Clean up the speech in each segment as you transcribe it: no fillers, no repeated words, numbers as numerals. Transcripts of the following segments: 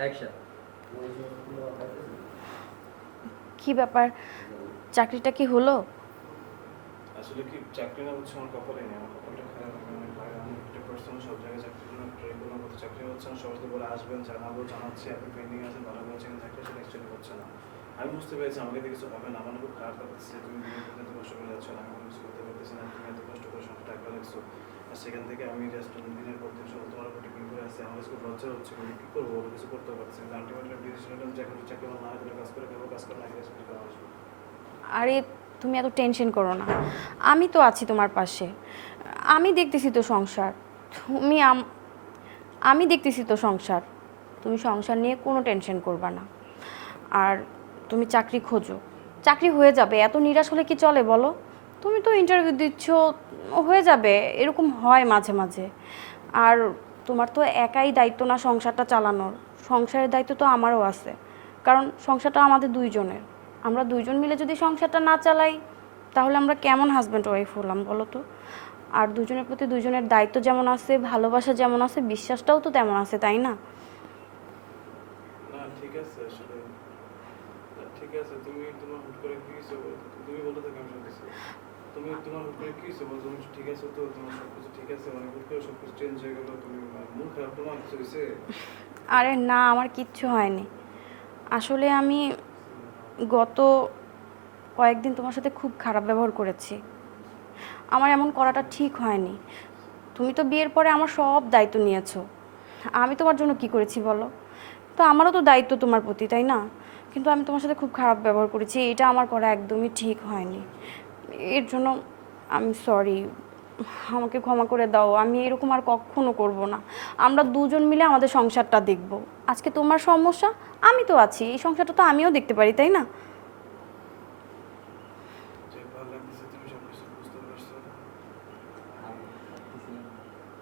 Action. কি ব্যাপার, চাকরিটা কি হলো? আসলে কি চাকরি না হচ্ছে আমার কপালে নেই, আমার কপালটা খারাপ। আমি অনেক ভাই, আমি একটা পার্সন সব জায়গায় চাকরির জন্য ট্রাই করলাম, কিন্তু চাকরি হচ্ছে না। সবাই তো বলে আসবেন, জানাবো, জানাচ্ছি, আপনি পেন্ডিং আছেন, ভালো বলছেন, চাকরি সেটা অ্যাকচুয়ালি হচ্ছে না। আমি বুঝতে পেরেছি আমাকে দিয়ে কিছু হবে না। আমার খুব খারাপ লাগছে যে তুমি দিনের পর দিন এত কষ্ট করে যাচ্ছ না, আমি কোনো কিছু করতে পারতেছি না। তুমি এত কষ্ট করে সংসারটা টাকা লাগছো, আর সেখান থেকে আমি জাস্ট দিনের পর দিন শুধু তোমার উপর ডিপেন্ড করে আছি। আমার কাছে খুব লজ্জা হচ্ছে, কিন্তু কি করবো, বলো, কিছু করতে পারছি না। আলটিমেটলি আমি ডিসিশন নিলাম যে এখন চাকরি আমার না হয় তাহলে কাজ করে খাবো, কাজ করে না গেলে চাকরি করা আসবো। আরে তুমি এত টেনশন করো না, আমি তো আছি তোমার পাশে। আমি দেখতেছি তো সংসার, তুমি আমি দেখতেছি তো সংসার। তুমি সংসার নিয়ে কোনো টেনশন করবা না। আর তুমি চাকরি খোঁজো, চাকরি হয়ে যাবে। এত নিরাশ হলে কি চলে বলো? তুমি তো ইন্টারভিউ দিচ্ছ, হয়ে যাবে। এরকম হয় মাঝে মাঝে। আর তোমার তো একাই দায়িত্ব না সংসারটা চালানোর, সংসারের দায়িত্ব তো আমারও আছে। কারণ সংসারটা আমাদের দুইজনের। আমরা দুইজন মিলে যদি সংসারটা না চালাই, তাহলে আমরা কেমন হাজব্যান্ড ওয়াইফ হলাম বলো তো? আর দুজনের প্রতি দুজনের দায়িত্ব যেমন আছে, ভালোবাসা যেমন আছে, বিশ্বাসটাও তো তেমন আছে, তাই না? না ঠিক আছে, আসলে ঠিক আছে। তুমি তোমার হুট করে কি কিছু, তুমি বলতে থাকো, আমি শুনতেছি। তুমি তোমার হুট করে কি কিছু বলছো, তুমি ঠিক আছে তো? তোমার সব কিছু ঠিক আছে? মানে হুট করে সব কিছু চেঞ্জ হয়ে গেল, তুমি মন খারাপ, তোমার কিছু হয়েছে? আরে না, আমার কিচ্ছু হয়নি। আসলে আমি গত কয়েকদিন তোমার সাথে খুব খারাপ ব্যবহার করেছি। আমার এমন করাটা ঠিক হয়নি। তুমি তো বিয়ের পরে আমার সব দায়িত্ব নিয়েছো। আমি তোমার জন্য কি করেছি বলো? তো আমারও তো দায়িত্ব তোমার প্রতি, তাই না? কিন্তু আমি তোমার সাথে খুব খারাপ ব্যবহার করেছি, এটা আমার করা একদমই ঠিক হয়নি। এর জন্য আমি সরি, আমাকে ক্ষমা করে দাও। আমি এরকম আর কখনো করব না। আমরা দুজন মিলে আমাদের সংসারটা দেখব। আজকে তোমার সমস্যা, আমি তো আছি, এই সংসারটা তো আমিও দেখতে পারি, তাই না? যে ভালো লাগতেছে তুমি সব কিছু বুঝতে পারছো।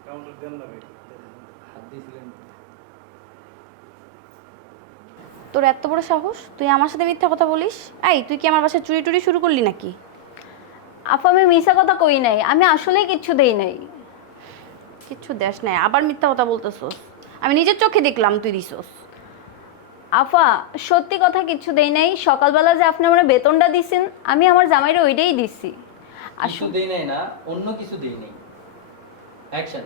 কাউন্টার দেন না ভাই। হাত দিয়েছিলেন। তোর এত বড় সাহস, তুই আমার সাথে মিথ্যা কথা বলিস? এই, তুই কি আমার বাসায় চুরি টুরি শুরু করলি নাকি? আপু আমি মিছা কথা কই নাই, আমি আসলেই কিচ্ছু দেই নাই। কিচ্ছু দেশ নাই, আবার মিথ্যা কথা বলতেছোস। আমি নিজের চোখে দেখলাম তুই দিছস। আফা সত্যি কথা কিচ্ছু দেই নাই। সকালবেলা যে আপনি আমার বেতনটা দিছেন, আমি আমার জামাইরে ওইটাই দিছি। কিছু দেই নাই না, অন্য কিছু দেই নাই। অ্যাকশন।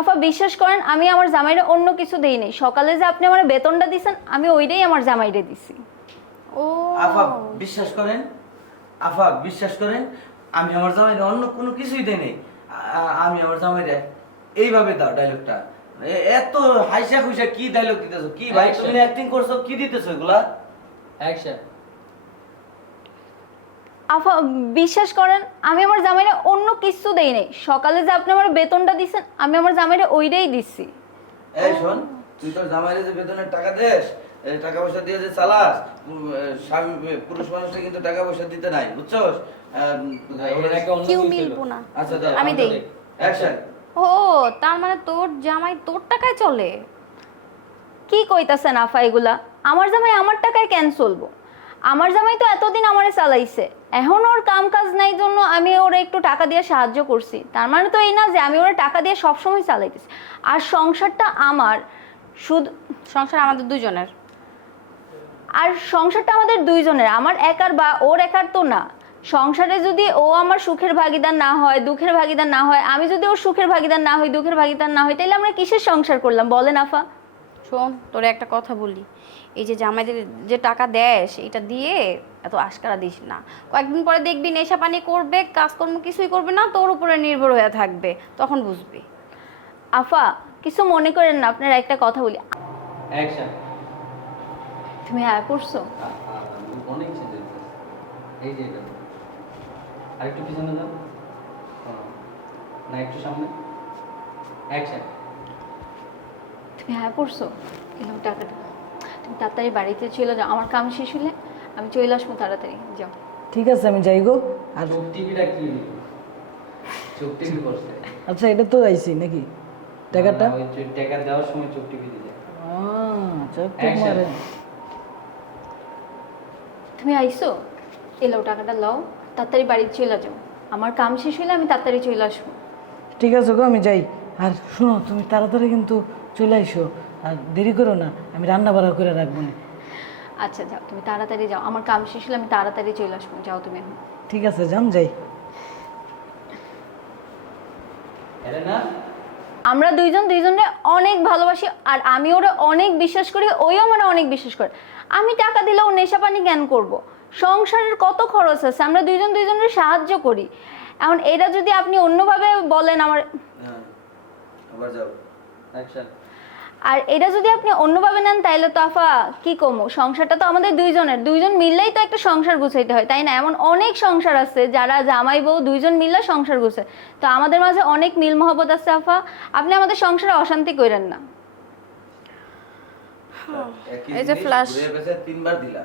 আফা বিশ্বাস করেন, আমি আমার জামাইরে অন্য কিছু দেই নাই। সকালে যে আপনি আমার বেতনটা দিছেন, আমি ওইটাই আমার জামাইরে দিছি। ও আফা বিশ্বাস করেন, আফা বিশ্বাস করেন, আমি আমার জামাইরে অন্য কোনো কিছুই দেই নাই। আমি আমার জামাইরে এইভাবে দাও ডায়লগটা। এত হাইসা খুইসা কি ডায়লগ দিতেছো? কি ভাই তুমি অ্যাক্টিং করছো? কি দিতেছো এগুলা? অ্যাকশন। আফা বিশ্বাস করেন, আমি আমার জামাইরে অন্য কিছু দেই নাই। সকালে যে আপনি আমার বেতনটা দিছেন, আমি আমার জামাইরে ওইটাই দিছি। এই শোন, তুই তোর জামাইরে যে বেতনের টাকা দেস, এই টাকা পয়সা দিয়ে যে চালাস, স্বামী পুরুষ মানুষটা কিন্তু টাকা পয়সা দিতে নাই, বুঝছস? কেউ মিলবো না। আচ্ছা দাও, আমি দেই। অ্যাকশন। ও, তার মানে তোর জামাই তোর টাকায় চলে? কি কইতাছেন আফা এগুলা? আমার জামাই আমার টাকায় কেন চলবো? আমার জামাই তো এতদিন আমারে চালাইছে, এখন ওর কাম কাজ নাই জন্য আমি ওরে একটু টাকা দিয়ে সাহায্য করছি। তার মানে তো এই না যে আমি ওরে টাকা দিয়ে সবসময় চালাইতেছি। আর সংসারটা আমার, শুধু সংসার আমাদের দুজনের। আর সংসারটা আমাদের দুইজনের, আমার একার বা ওর একার তো না। সংসারে যদি ও আমার সুখের ভাগিদার না হয়, দুঃখের ভাগিদার না হয়, আমি যদি ওর সুখের ভাগিদার না হই, দুঃখের ভাগিদার না হই, তাহলে আমরা কিসের সংসার করলাম বলেন আফা? শোন, তোরে একটা কথা বলি। এই যে জামাইদের যে টাকা দেয়, এটা দিয়ে এত আশকারা দিস না। কয়েকদিন পরে দেখবি নেশা পানি করবে, কাজকর্ম কিছুই করবে না, তোর উপরে নির্ভর হয়ে থাকবে, তখন বুঝবি। আফা কিছু মনে করেন না, আপনার একটা কথা বলি। অ্যাকশন। তুমি হ্যাঁ করছো? অনেক চেঞ্জ হয়েছে। এই যে এটা আরেকটু পিছনে যাও। না একটু সামনে। অ্যাকশন। তুমি হ্যাঁ করছো? এলাম টাকাটা, তুমি তাড়াতাড়ি বাড়িতে চলে যাও। আমার কাম শেষ হলে আমি চলে আসবো, তাড়াতাড়ি যাও। ঠিক আছে আমি যাই গো। আর চোখ টিভিটা কি? চোখ টিভি করছে। আচ্ছা এটা তো আইছি নাকি টাকাটা? ওই যে টাকা দেওয়ার সময় চোখ টিভি দিতে। চোখ Action. মারে। তুমি আইসো, এলাও টাকাটা লও, তাড়াতাড়ি বাড়িতে চলে যাও। আমার কাম শেষ হলে আমি তাড়াতাড়ি চলে আসবো। ঠিক আছে গো আমি যাই। আর শোনো তুমি তাড়াতাড়ি কিন্তু চলে আইসো, আর দেরি করো না, আমি রান্না বাড়া করে রাখবো না। আচ্ছা যাও, তুমি তাড়াতাড়ি যাও, আমার কাম শেষ হলে আমি তাড়াতাড়ি চলে আসবো। যাও তুমি এখন। ঠিক আছে যান, যাই। এলেনা, আমরা দুইজন দুইজনের অনেক ভালোবাসি, আর আমি ওরে অনেক বিশ্বাস করি, ওইও আমার অনেক বিশ্বাস করে। আমি টাকা দিলে ও নেশা পানি জ্ঞান করব, সংসারের কত খরচ আছে, আমরা দুইজন দুইজনের সাহায্য করি। এখন এটা যদি আপনি অন্যভাবে বলেন আমার, হ্যাঁ, আবার যাও। অ্যাকশন। আর এটা যদি আপনি অন্যভাবে নেন তাইলে তো আফা কি কমো, সংসারটা তো আমাদের দুইজনের, দুইজন মিললেই তো একটা সংসার গুছাইতে হয়, তাই না? এমন অনেক সংসার আছে যারা জামাই বউ দুইজন মিললে সংসার গুছায়, তো আমাদের মাঝে অনেক মিল মহব্বত আছে আফা, আপনি আমাদের সংসারে অশান্তি করেন না। একই এই যে জিনিস flash। ঘুরে পেঁচে 3 বার দিলা।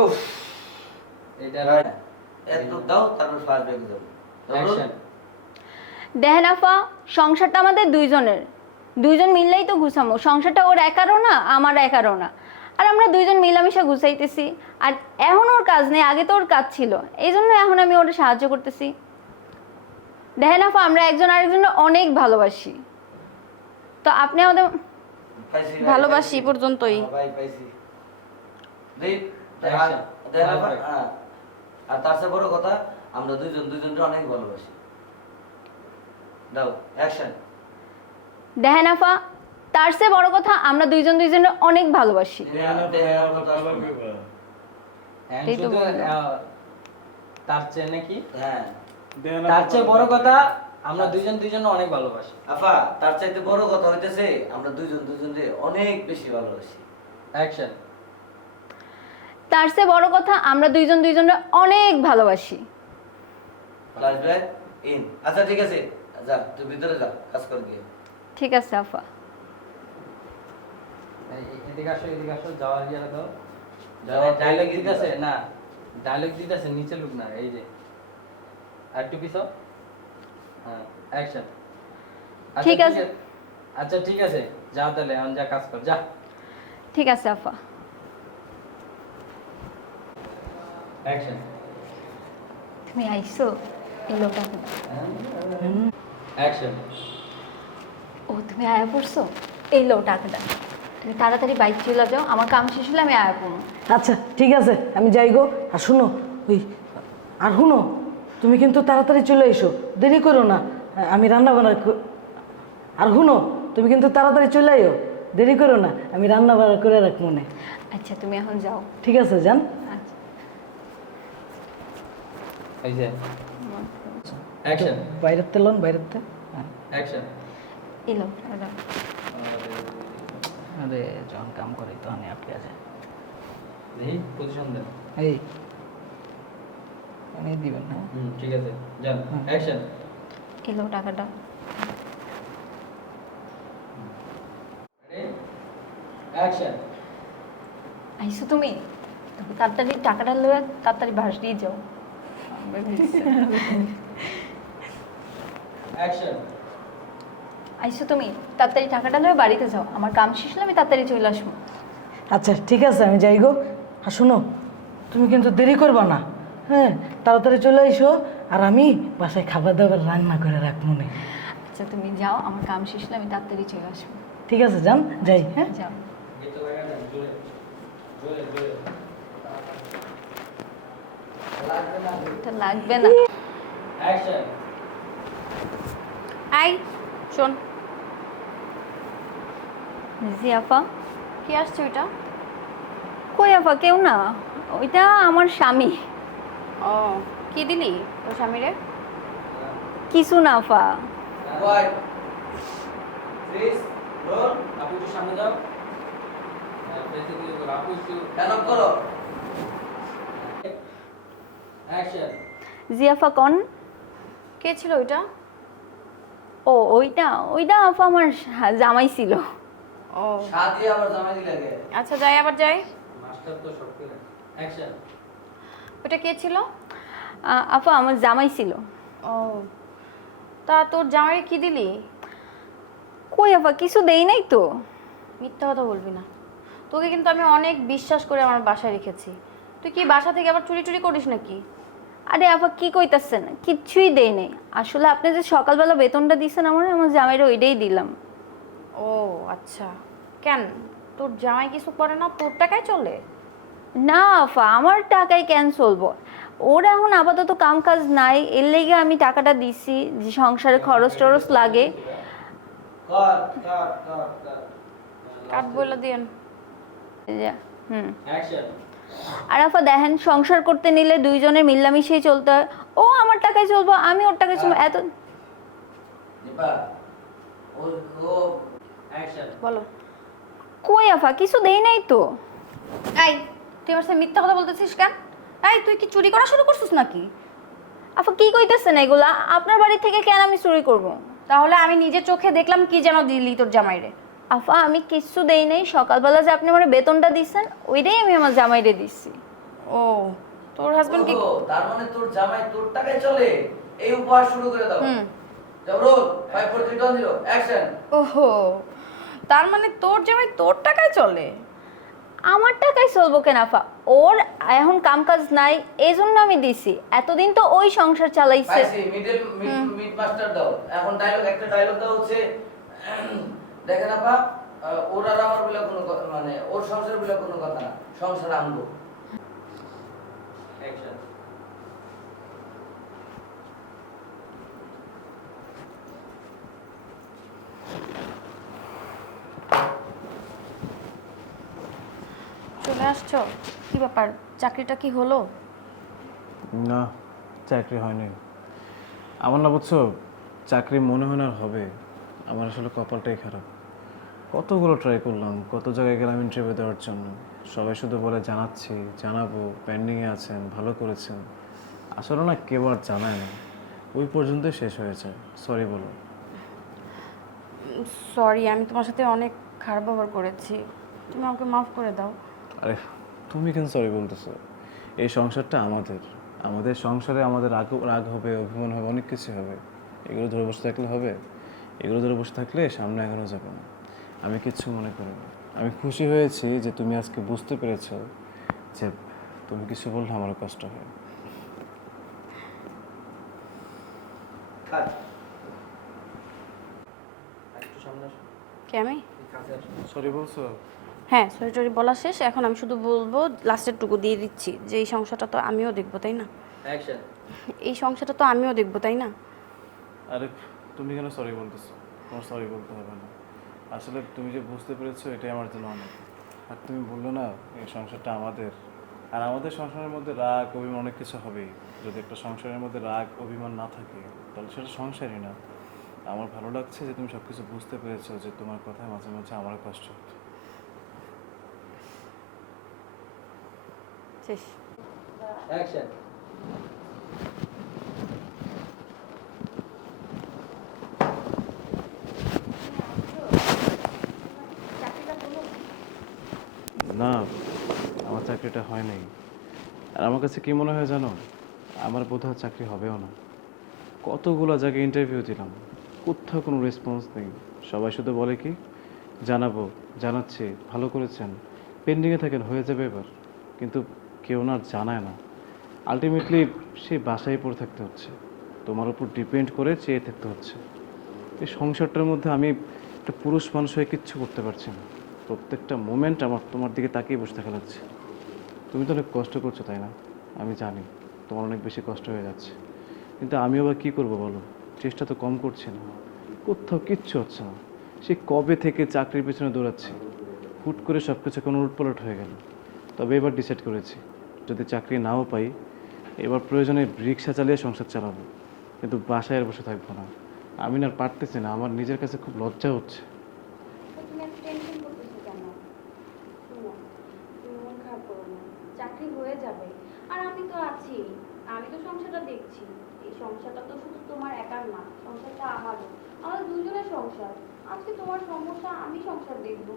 উফ, এটা এত দাও তারপর ফ্লাশ ব্যাক যাবো। অ্যাকশন। দেখেন আফা, সংসারটা আমাদের দুইজনের, দুইজন মিললেই তো গুছামো, সংসারটা ওর একারও না আমার একারও না, আর আমরা দুইজন মিলামিশা গুছাইতেছি। আর এখন ওর কাজ নেই, আগে তো ওর কাজ ছিল, এই জন্য এখন আমি ওর সাহায্য করতেছি। দেখেন আফা, আমরা একজন আরেকজনের অনেক ভালোবাসি, তো আপনি আমাদের পাইছি, ভালোবাসি পর্যন্তই। ভাই পাইছি। দেখ, Action. Perfect. আর তার চেয়ে বড় কথা, আমরা দুইজন দুইজনকে অনেক ভালোবাসি। দাও অ্যাকশন। দেখেন আফা, তার চেয়ে বড় কথা, আমরা দুইজন দুইজনের অনেক ভালোবাসি। And এই তো শুধু, বললাম। তার চেয়ে নাকি, হ্যাঁ তার চেয়ে বড় কথা, আমরা দুইজন দুইজনে অনেক ভালোবাসি। আফা, তার চাইতে বড় কথা হইতেছে আমরা দুইজন দুইজনকে অনেক বেশি ভালোবাসি। অ্যাকশন। তার চেয়ে বড় কথা, আমরা দুইজন দুইজনের অনেক ভালোবাসি। Flash back in. আচ্ছা ঠিক আছে, যা তুই ভিতরে যা, কাজ কর গিয়ে। ঠিক আছে আফা। এদিকে আসো, যাওয়ার ইয়ে দাও। যাওয়ার ডায়লগ দিকে দিতেছে দিবা। না, ডায়লগ দিতেছে নিচে লুক না, এই যে আর একটু পিছো। হ্যাঁ, অ্যাকশন। ঠিক আছে। আচ্ছা ঠিক আছে, যা তাহলে এখন যা কাজ কর, যা। ঠিক আছে আফা। অ্যাকশন। তুমি আইসো, এই লোকটাকে দাও। অ্যাকশন। ও তুমি আয়া পড়ছো, এই লো টাকাটা, তুমি তাড়াতাড়ি বাইক চলে যাও, আমার কাম শেষ হলে আমি আয়া পড়বো। আচ্ছা ঠিক আছে, আমি যাই গো। আর শুনো ওই, আর শুনো তুমি কিন্তু তাড়াতাড়ি চলে এসো, দেরি করো না, আমি রান্না বান্না আর শুনো তুমি কিন্তু তাড়াতাড়ি চলে আইও, দেরি করো না, আমি রান্না বান্না করে রাখ মনে। আচ্ছা তুমি এখন যাও। ঠিক আছে যান। আচ্ছা। এই যে অ্যাকশন। বাইরের তেলন বাইরের তে। অ্যাকশন। এই লো টাকা দাও। আরে যখন কাম করে তখন আপনি আছে দেখি পজিশন দেন। এই আমি দিবেন না। ঠিক আছে, যান। অ্যাকশন। এই লো টাকাটা। অ্যাকশন। আইসো তুমি, তাড়াতাড়ি টাকাটা লয়ে তাড়াতাড়ি বাস দিয়ে যাও। অ্যাকশন। আইসো তুমি, তাড়াতাড়ি টাকাটা লয়ে বাড়িতে যাও, আমার কাম শেষ হলে আমি তাড়াতাড়ি চলে আসবো। আচ্ছা ঠিক আছে আমি যাই গো। আর শোনো তুমি কিন্তু দেরি করবা না, হ্যাঁ তাড়াতাড়ি চলে এসো, আর আমি বাসায় খাবার দাবার রান্না করে রাখ মনে। আচ্ছা তুমি যাও, আমার কাম শেষ হলে আমি তাড়াতাড়ি চলে আসবো। ঠিক আছে যান, যাই। হ্যাঁ যাও। গেটটা লাগা দেন, জোরে জোরে জোরে। এটা লাগবে না। অ্যাকশন। আই শোন, জি আপা। কি আসছে ওইটা? কই আপা, কেউ না, ওইটা আমার স্বামী। ও, কি দিলি তোর স্বামীরে? কিছু না আপা। ওয়াই ফ্রিজ রোল। আপু একটু সামনে যাও। আপু একটু কেন করো? অ্যাকশন। জি আপা কোন? কে ছিল ওইটা? ও ওইটা ওইটা আপা আমার জামাই ছিল। ও সাথে আবার জামাই লাগে। আচ্ছা, যাই আবার যাই। মাস্টার তো সব করে। অ্যাকশন। ওইটা কে ছিল? আপা আমার জামাই ছিল। ও, তা তোর জামাইরে কি দিলি? কই আপা, কিছু দেই নাই তো। মিথ্যা কথা বলবি না, তোকে কিন্তু আমি অনেক বিশ্বাস করে আমার বাসায় রেখেছি। তুই কি বাসা থেকে আবার চুরি টুরি করিস নাকি? আরে আফা কি কইতাছেন, কিচ্ছুই দেই নাই। আসলে আপনি যে সকালবেলা বেতনটা দিছেন আমার জামাইরে ওইটাই দিলাম। ও আচ্ছা, কেন তোর জামাই কিছু করে না, তোর টাকায় চলে? না আফা, আমার টাকায় কেন চলবো? ওর এখন আপাতত কাম কাজ নাই, এর লেগে আমি টাকাটা দিছি যে সংসারে খরচ টরচ লাগে। কাট কাট কাট কাট কাট বলে দিয়েন। এই যে, হুম। অ্যাকশন। আর আফা দেখেন, সংসার করতে নিলে দুইজনের মিল্লামিশেই চলতে হয়। ও আমার টাকায় চলবো, আমি ওর টাকায় চলবো, এত দীপা ও ও অ্যাকশন। বলো। কই আফা, কিছু দেই নাই তো। এই তুই আমার সাথে মিথ্যা কথা বলতেছিস কেন? এই তুই কি চুরি করা শুরু করছিস নাকি? আফা কি কইতেছেন এগুলা? আপনার বাড়ি থেকে কেন আমি চুরি করব? তাহলে আমি নিজের চোখে দেখলাম কি যেন দিলি তোর জামাইরে। আফা আমি কিচ্ছু দেই নাই, সকালবেলা যে আপনি আমার বেতনটা দিছেন ওইটাই আমি আমার জামাইরে দিচ্ছি। ও তোর হাজবেন্ড কি? ও, তার মানে তোর জামাই তোর টাকায় চলে। এই উপহার শুরু করে দাও। হুম। যাও রোল 5 4 3 2 1 অ্যাকশন। ওহো, তার মানে তোর জামাই তোর টাকায় চলে? আমার টাকায় চলবো কেন আফা? ওর এখন কাম কাজ নাই, এই জন্য আমি দিছি। এতদিন তো ওই সংসার চালাইছে। পাইছি মিড মাস্টার দাও। এখন একটা ডায়লগ দাও হচ্ছে দেখেন আপা, ওর আর আমার বলে কোনো মানে ওর সংসার বলে কোনো কথা না, সংসার আমগো। অ্যাকশন। চলে আসছো? কি ব্যাপার, চাকরিটা কি হলো? না, চাকরি হয়নি। আমার না বুঝছো, চাকরি মনে হয় না আর হবে। আমার আসলে কপালটাই খারাপ। কতগুলো ট্রাই করলাম, কত জায়গায় গেলাম ইন্টারভিউ দেওয়ার জন্য। সবাই শুধু বলে জানাচ্ছি, জানাবো, পেন্ডিংয়ে আছেন, ভালো করেছেন। আসলে না কেউ আর জানায় না, ওই পর্যন্তই শেষ হয়েছে। সরি বলো। সরি, আমি তোমার সাথে অনেক খারাপ ব্যবহার করেছি, তুমি আমাকে মাফ করে দাও। আরে তুমি কেন সরি বলতেছো? এই সংসারটা আমাদের, আমাদের সংসারে আমাদের রাগ রাগ হবে, অভিমান হবে, অনেক কিছু হবে। এগুলো ধরে বসে থাকলে হবে? এগুলো ধরে বসে থাকলে সামনে এগোনো যাবে না। আমি কিচ্ছু মনে করি না। আমি খুশি হয়েছি যে তুমি আজকে বুঝতে পেরেছো যে তুমি কিছু বললে আমারও কষ্ট হয়। কাট। একটু সামনে আসো। কে আমি? কাছে আসো। সরি বলছো? হ্যাঁ, সরি টরি বলা শেষ। এখন আমি শুধু বলবো, লাস্টের টুকু দিয়ে দিচ্ছি, যে এই সংসারটা তো আমিও দেখবো, তাই না? অ্যাকশন। এই সংসারটা তো আমিও দেখবো, তাই না? আরে তুমি কেন সরি বলতেছো? তোমার সরি বলতে হবে না। আসলে তুমি যে বুঝতে পেরেছো এটাই আমার জন্য অনেক। আর তুমি বললো না এই সংসারটা আমাদের, আর আমাদের সংসারের মধ্যে রাগ অভিমান অনেক কিছু হবেই। যদি একটা সংসারের মধ্যে রাগ অভিমান না থাকে তাহলে সেটা সংসারই না। আমার ভালো লাগছে যে তুমি সব কিছু বুঝতে পেরেছো, যে তোমার কথায় মাঝে মাঝে আমারও কষ্ট হতো। শেষ। অ্যাকশন। না, আমার চাকরিটা হয় নাই। আর আমার কাছে কি মনে হয় জানো, আমার বোধহয় চাকরি হবেও না। কতগুলো জায়গায় ইন্টারভিউ দিলাম, কোথাও কোনো রেসপন্স নেই। সবাই শুধু বলে কি জানাবো, জানাচ্ছি, ভালো করেছেন, পেন্ডিংয়ে থাকেন, হয়ে যাবে এবার। কিন্তু কেউ না আর জানায় না। আলটিমেটলি সেই বাসায় পড়ে থাকতে হচ্ছে, তোমার উপর ডিপেন্ড করে চেয়ে থাকতে হচ্ছে। এই সংসারটার মধ্যে আমি একটা পুরুষ মানুষ হয়ে কিচ্ছু করতে পারছি না। প্রত্যেকটা মোমেন্ট আমার তোমার দিকে তাকিয়ে বসে থাকা লাগছে। তুমি তো অনেক কষ্ট করছো তাই না? আমি জানি তোমার অনেক বেশি কষ্ট হয়ে যাচ্ছে, কিন্তু আমি আবার কী করবো বলো? চেষ্টা তো কম করছি না, কোথাও কিচ্ছু হচ্ছে না। সে কবে থেকে চাকরির পেছনে দৌড়াচ্ছি, হুট করে সব কিছু কোনো উলটপালট হয়ে গেল। তবে এবার ডিসাইড করেছি, যদি চাকরি নাও পাই এবার প্রয়োজনে রিক্সা চালিয়ে সংসার চালাবো, কিন্তু বাসায় আর বসে থাকবো না। আমি না আর পারতেছি না, আমার নিজের কাছে খুব লজ্জা হচ্ছে। তুমি এত টেনশন করতেছো কেন? শোনো, তুমি মন খারাপ করো না, চাকরি হয়ে যাবে। আর আমি তো আছি, আমি তো সংসারটা দেখছি। এই সংসারটা তো শুধু তোমার একার না, সংসারটা আমারও, আমাদের দুজনের সংসার। আজকে তোমার সমস্যা, আমি সংসার দেখবো।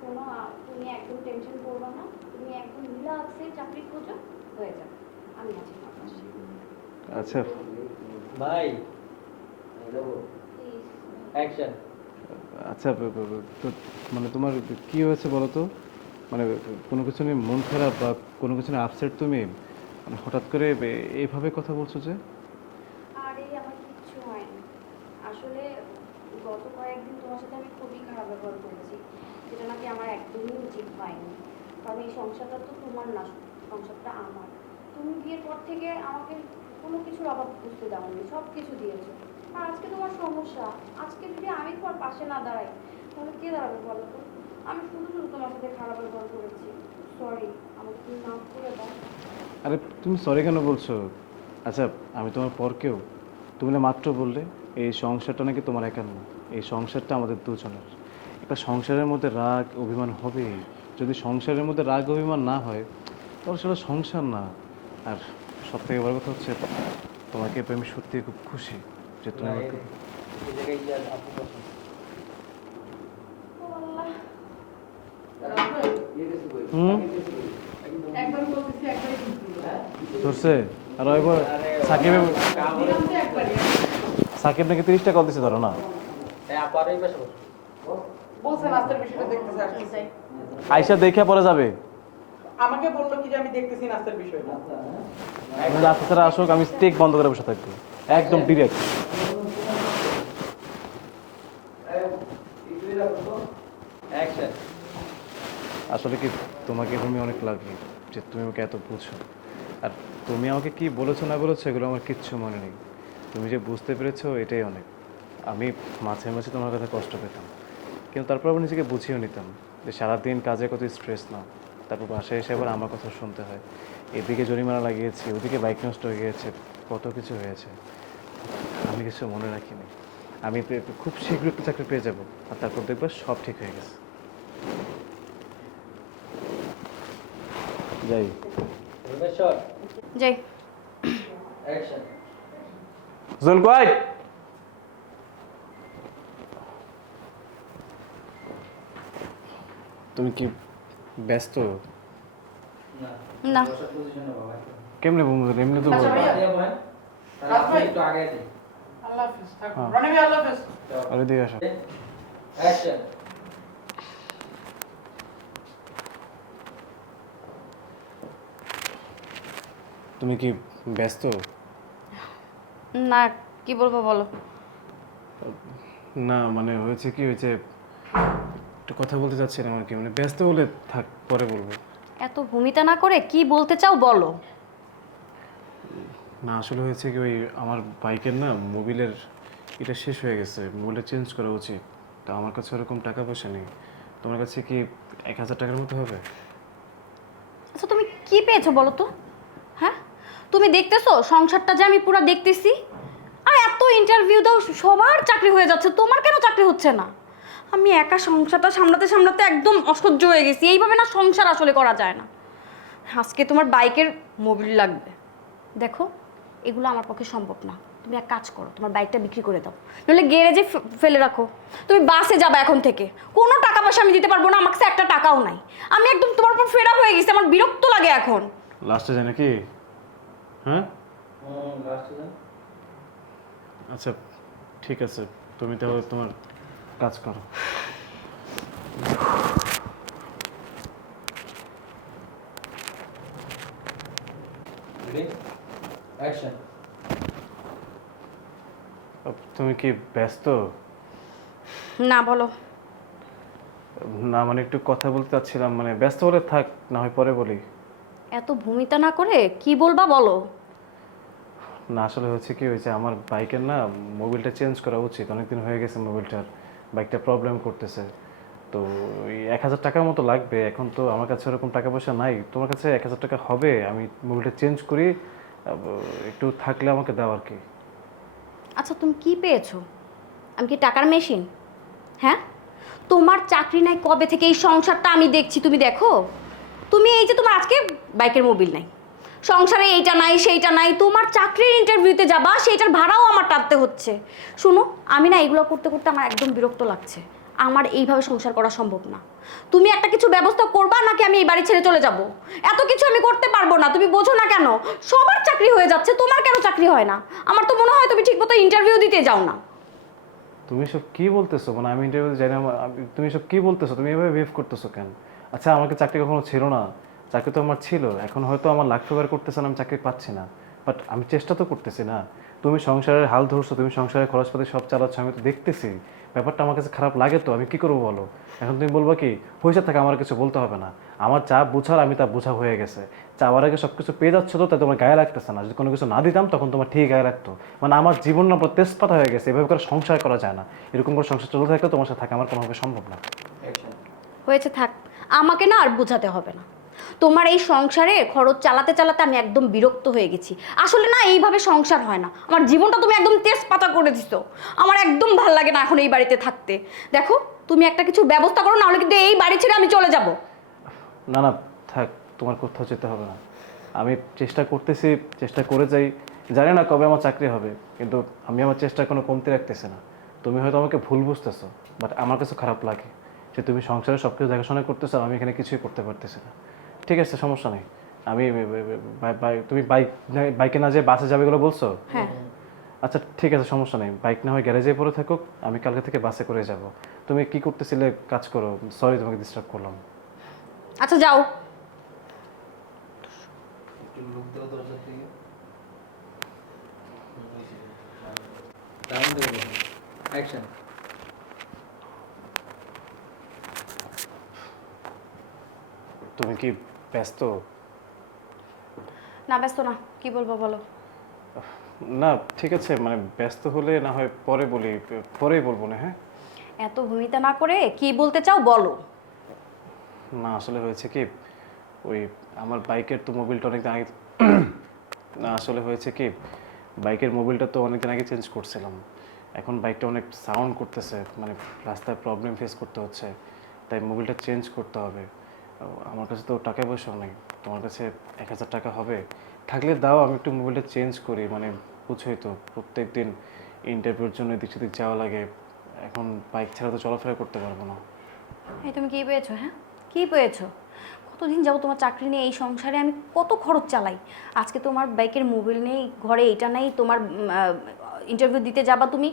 শোনো, তুমি একদম টেনশন করবে না, তুমি একদম রিল্যাক্সে চাকরি খোঁজো, হয়ে যাবে। আমি আছি তোমার পাশে। আচ্ছা ভাই। প্লিজ। অ্যাকশন। আচ্ছা তো মানে তোমার কি হয়েছে বলো তো? মানে কোনো কিছু নিয়ে মন খারাপ বা কোনো কিছু নিয়ে আপসেট তুমি? মানে হঠাৎ করে এইভাবে কথা বলছো যে? আরে আমার কিচ্ছু হয়নি আসলে গত কয়েকদিন তোমার সাথে আমি খুবই খারাপ ব্যবহার করেছি, যেটা নাকি আমার একদমই উচিত হয়নি। কারণ এই সংসারটা তো তোমার না, সংসারটা আমার। তুমি বিয়ের পর থেকে আমাকে কোনো কিছুর অভাব বুঝতে দাওনি, সব কিছু দিয়েছো। আর আজকে তোমার সমস্যা, আজকে যদি আমি তোমার পাশে না দাঁড়াই তাহলে কে দাঁড়াবে বলো তো? আমি শুধু শুধু তোমার সাথে খারাপ ব্যবহার করেছি, সরি, আমাকে তুমি মাফ করে দাও। আরে তুমি সরি কেন বলছো? আচ্ছা আমি তোমার পর কেউ? তুমি না মাত্র বললে এই সংসারটা নাকি তোমার একার না, এই সংসারটা আমাদের দুজনের। একটা সংসারের মধ্যে রাগ অভিমান হবেই। যদি সংসারের মধ্যে রাগ অভিমান না হয় তাহলে সেটা সংসার না। আর সব থেকে বড় কথা হচ্ছে তোমাকে পেয়ে আমি সত্যি খুব খুশি যে তুমি না, আমাকে এই জায়গায় ইয়ার আপু পছন্দ। ও আল্লাহ, হুম ধরছে। আর এবার সাকিব সাকিব নাকি 30টা কল দিছে, ধরো না। এই আপু আর এই পাশে বসো। বলছে নাস্তার বিষয়টা দেখতেছে আসতেছে। আয়সা দেখে পরে যাবে। আমাকে বললো কি যে আমি দেখতেছি নাস্তার বিষয়টা। রাস্তা ছাড়া আসুক, আমি স্টেক বন্ধ করে বসে থাকবো একদম ডিরেক্ট। অ্যাকশন। আসলে কি তোমাকে তুমি অনেক লাগে যে তুমি আমাকে এত বুঝো। আর তুমি আমাকে কি বলেছো না বলেছো এগুলো আমার কিচ্ছু মনে নেই। তুমি যে বুঝতে পেরেছো এটাই অনেক। আমি মাঝে মাঝে তোমার কথা কষ্ট পেতাম, কিন্তু তারপর আবার নিজেকে বুঝিয়েও নিতাম যে সারাদিন কাজে কত স্ট্রেস না, তারপর বাসায় এসে আবার আমার কথা শুনতে হয়। এদিকে জরিমানা লাগিয়েছি, ওদিকে বাইক নষ্ট হয়ে গিয়েছে, কত কিছু হয়েছে। আমি কিছু মনে রাখিনি। আমি খুব শীঘ্র একটা চাকরি পেয়ে যাবো, আর তারপর দেখবো সব ঠিক হয়ে গেছে। যাই। রমেশ্বর, যাই। অ্যাকশন। জুলকোয়াই, তুমি কি ব্যস্ত? না না। বসার পজিশনে বাবা। কেমনে বলবো? এমনি তো আচ্ছা বলবো। ভাইয়া। দিয়ে বলেন। তাহলে আপনি একটু আগে দিন। আল্লাহ হাফেজ। থাকো। হ্যাঁ। রনি ভাই আল্লাহ হাফেজ। আরে দিয়ে আসো। অ্যাকশন। তুমি কি ব্যস্ত? না, কি বলবো বলো। না মানে হয়েছে কি, হয়েছে একটা কথা বলতে চাচ্ছিলাম আর কি। মানে ব্যস্ত বলে থাক, পরে বলবো। এত ভূমিতা না করে কি বলতে চাও বলো। না আসলে হয়েছে কি, ওই আমার বাইকের না মোবিলের এটা শেষ হয়ে গেছে, মোবিলটা চেঞ্জ করা উচিত। তা আমার কাছে ওরকম টাকা পয়সা নেই। তোমার কাছে কি 1000 টাকার মতো হবে? আচ্ছা তুমি কি পেয়েছো বলো তো? হ্যাঁ, তুমি দেখতেছো সংসারটা যে আমি পুরো দেখতেছি। আর এত ইন্টারভিউ দাও, সবার চাকরি হয়ে যাচ্ছে, তোমার কেন চাকরি হচ্ছে না? আমি একা সংসারটা সামলাতে সামলাতে একদম অসহ্য হয়ে গেছি। এইভাবে না সংসার আসলে করা যায় না। আজকে তোমার বাইকের মোবিল লাগবে, দেখো এগুলো আমার পক্ষে সম্ভব না। তুমি এক কাজ করো, তোমার বাইকটা বিক্রি করে দাও, নইলে গ্যারেজে ফেলে রাখো। তুমি বাসে যাবে এখন থেকে, কোনো টাকা পয়সা আমি দিতে পারবো না, আমার কাছে একটা টাকাও নাই। আমি একদম তোমার উপর ফেড আপ হয়ে গেছি, আমার বিরক্ত লাগে এখন। লাস্টে যায় নাকি? হ্যাঁ লাস্টে যান। আচ্ছা ঠিক আছে, তুমি তাহলে তোমার কাজ করো। Ready, action. তুমি কি ব্যস্ত? না বলো। না মানে একটু কথা বলতে চাচ্ছিলাম, মানে ব্যস্ত হলে থাক, না হয় পরে বলি। এত ভূমিতা না করে কি বলবা বলো। না আসলে হচ্ছে কি, হয়েছে আমার বাইকের না মোবিলটা চেঞ্জ করা উচিত। অনেকদিন হয়ে গেছে মোবিলটার, বাইকটা প্রবলেম করতেছে। তো ওই 1000 টাকার মতো লাগবে। এখন তো আমার কাছে ওরকম টাকা পয়সা নাই। তোমার কাছে 1000 টাকা হবে? আমি মোবিলটা চেঞ্জ করি, একটু থাকলে আমাকে দাও আর কি। আচ্ছা তুমি কি পেয়েছো? আমি কি টাকার মেশিন? হ্যাঁ, তোমার চাকরি নাই কবে থেকে এই সংসারটা আমি দেখছি, তুমি দেখো। তুমি এই যে তোমার আজকে বাইকের মোবিল নাই, সংসারে এইটা নাই সেইটা নাই, তোমার চাকরির ইন্টারভিউতে যাবা সেইটার ভাড়াও আমার টানতে হচ্ছে। শুনো, আমি না এগুলো করতে করতে আমার একদম বিরক্ত লাগছে। আমার এইভাবে সংসার করা সম্ভব না। তুমি একটা কিছু ব্যবস্থা করবা, নাকি আমি এই বাড়ি ছেড়ে চলে যাব? এত কিছু আমি করতে পারবো না, তুমি বোঝো না কেন? সবার চাকরি হয়ে যাচ্ছে, তোমার কেন চাকরি হয় না? আমার তো মনে হয় তুমি ঠিকমতো ইন্টারভিউ দিতে যাও না। তুমি সব কি বলতেছো? মানে আমি ইন্টারভিউ জানি না, তুমি সব কি বলতেছো? তুমি এভাবে বিহেভ করতেছো কেন? আচ্ছা আমাকে চাকরি কখনো ছিল না? চাকরি তো আমার ছিল, এখন হয়তো আমার লাখ ফেভার করতেছে না, আমি চাকরি পাচ্ছি না, বাট আমি চেষ্টা তো করতেছি না। তুমি সংসারের হাল ধরছো, তুমি সংসারের খরচপাতি সব চালাচ্ছ, আমি তো দেখতেছি। ব্যাপারটা আমার কাছে খারাপ লাগে তো, আমি কি করবো বলো? এখন তুমি বলবো কি পয়সা থাকে আমার কিছু বলতে হবে না, আমার যা বুঝার আমি তা বোঝা হয়ে গেছে। চাওয়ার আগে সব কিছু পেয়ে যাচ্ছ তো, তাই তোমার গায়ে লাগতেছে না। যদি কোনো কিছু না দিতাম তখন তোমার ঠিক গায়ে লাগতো। মানে আমার জীবন না পুরো তেজপাতা হয়ে গেছে, এভাবে করে সংসার করা যায় না। এরকম করে সংসার চলতে থাকলে তোমার সাথে থাকা আমার কোনোভাবে সম্ভব না। অ্যাকশন। হয়েছে, থাক। আমাকে না আর বোঝাতে হবে না। তোমার এই সংসারে খরচ চালাতে চালাতে আমি একদম বিরক্ত হয়ে গেছি। আসলে না এইভাবে সংসার হয় না। আমার জীবনটা তুমি একদম তেজপাতা করে দিছো। আমার একদম ভাল লাগে না এখন এই বাড়িতে থাকতে। দেখো, তুমি একটা কিছু ব্যবস্থা করো, নাহলে কিন্তু এই বাড়ি ছেড়ে আমি চলে যাব। না না, থাক, তোমার কোথাও যেতে হবে না। আমি চেষ্টা করতেছি, চেষ্টা করে যাই। জানি না কবে আমার চাকরি হবে, কিন্তু আমি আমার চেষ্টা কোনো কমতি রাখতেছি না। তুমি হয়তো আমাকে ভুল বুঝতেছো, বাট আমার কাছে খারাপ লাগে যে তুমি সংসারে সব কিছু দেখাশোনা করতেছো, আর আমি এখানে কিছুই করতে পারতেছি না। ঠিক আছে, সমস্যা নেই। আমি তুমি বাইকে না যেয়ে বাসে যাবে এগুলো বলছো? হ্যাঁ। আচ্ছা ঠিক আছে, সমস্যা নেই। বাইক না হয় গ্যারেজে পড়ে থাকুক, আমি কালকে থেকে বাসে করে যাব। তুমি কি করতেছিলে কাজ করো, সরি তোমাকে ডিস্টার্ব করলাম। আচ্ছা, যাও। একটু লুক দাও দরজা থেকে। দারুণ দেখো। অ্যাকশন। তুমি কি ব্যস্ত? না, ব্যস্ত না। কি বলবো বলো? না ঠিক আছে, মানে ব্যস্ত হলে না হয় পরে বলি, পরেই বলবো না। হ্যাঁ, এত ভূমিতা না করে কি বলতে চাও বলো। না আসলে হয়েছে কি, ওই আমার বাইকের তো মোবিলটা অনেকদিন আগে না আসলে হয়েছে কি, বাইকের মোবিলটা তো অনেকদিন আগে চেঞ্জ করছিলাম। এখন বাইকটা অনেক সাউন্ড করতেছে, মানে রাস্তায় প্রবলেম ফেস করতে হচ্ছে, তাই মোবিলটা চেঞ্জ করতে হবে। আমার কাছে তো টাকা পয়সাও নেই। তোমার কাছে 1000 টাকা হবে? থাকলে দাও, আমি একটু মোবিলটা চেঞ্জ করি। মানে বুঝোই তো, প্রত্যেক দিন ইন্টারভিউর জন্য এদিক সেদিক যাওয়া লাগে, এখন বাইক ছাড়া তো চলাফেরা করতে পারবো না। এই তুমি কি পেয়েছো? হ্যাঁ, কি পেয়েছো? কতদিন যাবো তোমার চাকরি নিয়ে এই সংসারে আমি কত খরচ চালাই। আজকে তোমার বাইকের মোবিল নেই, ঘরে এটা নেই, তোমার ইন্টারভিউ দিতে যাবা তুমি,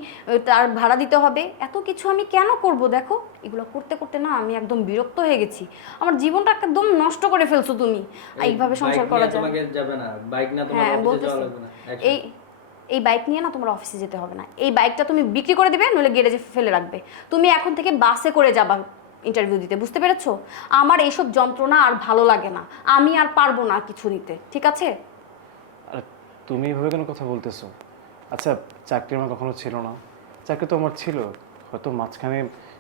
তার ভাড়া দিতে হবে। এত কিছু আমি কেন করব? দেখো, এগুলো করতে করতে না আমি একদম বিরক্ত হয়ে গেছি। আমার জীবনটা একদম নষ্ট করে ফেলছো তুমি। এইভাবে সংসার করা যায়? তোমাকে যাবে না, বাইক না তোমার হ্যাঁ, অফিসে যাওয়া বলতেছি। লাগবে না। এই এই বাইক নিয়ে না তোমার অফিসে যেতে হবে না। এই বাইকটা তুমি বিক্রি করে দিবে, নইলে গ্যারেজে ফেলে রাখবে। তুমি এখন থেকে বাসে করে যাবা ইন্টারভিউ দিতে, বুঝতে পেরেছো? আমার এইসব যন্ত্রণা আর ভালো লাগে না। আমি আর পারবো না কিছু নিতে, ঠিক আছে? আর তুমি এভাবে কেন কথা বলতেছো? আচ্ছা, চাকরি আমার কখনো ছিল না? চাকরি তো আমার ছিল, হয়তো মাঝখানে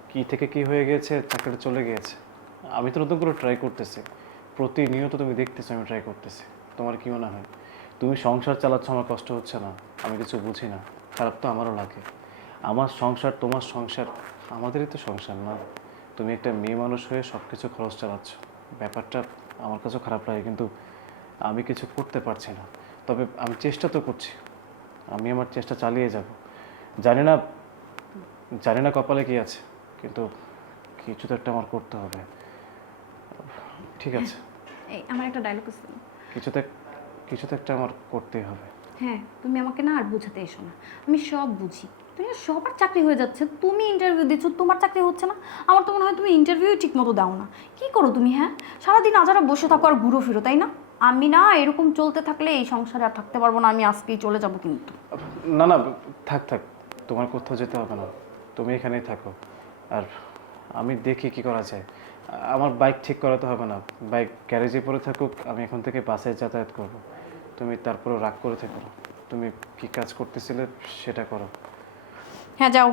কি থেকে কি হয়ে গিয়েছে, চাকরিটা চলে গিয়েছে। আমি তো নতুন করে ট্রাই করতেছি, প্রতিনিয়ত তুমি দেখতেছো আমি ট্রাই করতেছি। তোমার কি মনে হয় তুমি সংসার চালাচ্ছ, আমার কষ্ট হচ্ছে না? আমি কিছু বুঝি না, খারাপ তো আমারও লাগে। আমার সংসার, তোমার সংসার, আমাদেরই তো সংসার না? তুমি একটা মেয়ে মানুষ হয়ে সব কিছু খরচ চালাচ্ছ, ব্যাপারটা আমার কাছেও খারাপ লাগে, কিন্তু আমি কিছু করতে পারছি না। তবে আমি চেষ্টা তো করছি, আমি আমার চেষ্টা চালিয়ে যাব। জানি না, জানি না কপালে কি আছে, কিন্তু কিছু তো একটা আমার করতে হবে। ঠিক আছে, এই আমার একটা ডায়লগ আছে। কিছু তো একটা আমার করতেই হবে। হ্যাঁ, তুমি আমাকে না আর বোঝাতে এসো না। আমি সব বুঝি। তুমি সবার চাকরি হয়ে যাচ্ছে, তুমি ইন্টারভিউ দিচ্ছ, তোমার চাকরি হচ্ছে না। আমার তো মনে হয় তুমি ইন্টারভিউ ঠিক মতো দাও না। কি করো তুমি? হ্যাঁ, সারাদিন আজারা বসে থাকো আর ঘুরো ফিরো, তাই না? আমি না এরকম চলতে থাকলে এই সংসারে আর থাকতে পারবো না। আমি আজকেই চলে যাব কিন্তু। না না, থাক থাক, তোমার কোথাও যেতে হবে না, তুমি এখানেই থাকো। আর আমি দেখি কি করা যায়। আমার বাইক ঠিক করাতে হবে না, বাইক গ্যারেজে পড়ে থাকুক, আমি এখন থেকে বাসে যাতায়াত করব। তুমি তারপরে রাগ করে থেকো না, তুমি কি কাজ করতেছিলে সেটা করো। হ্যাঁ, যাও।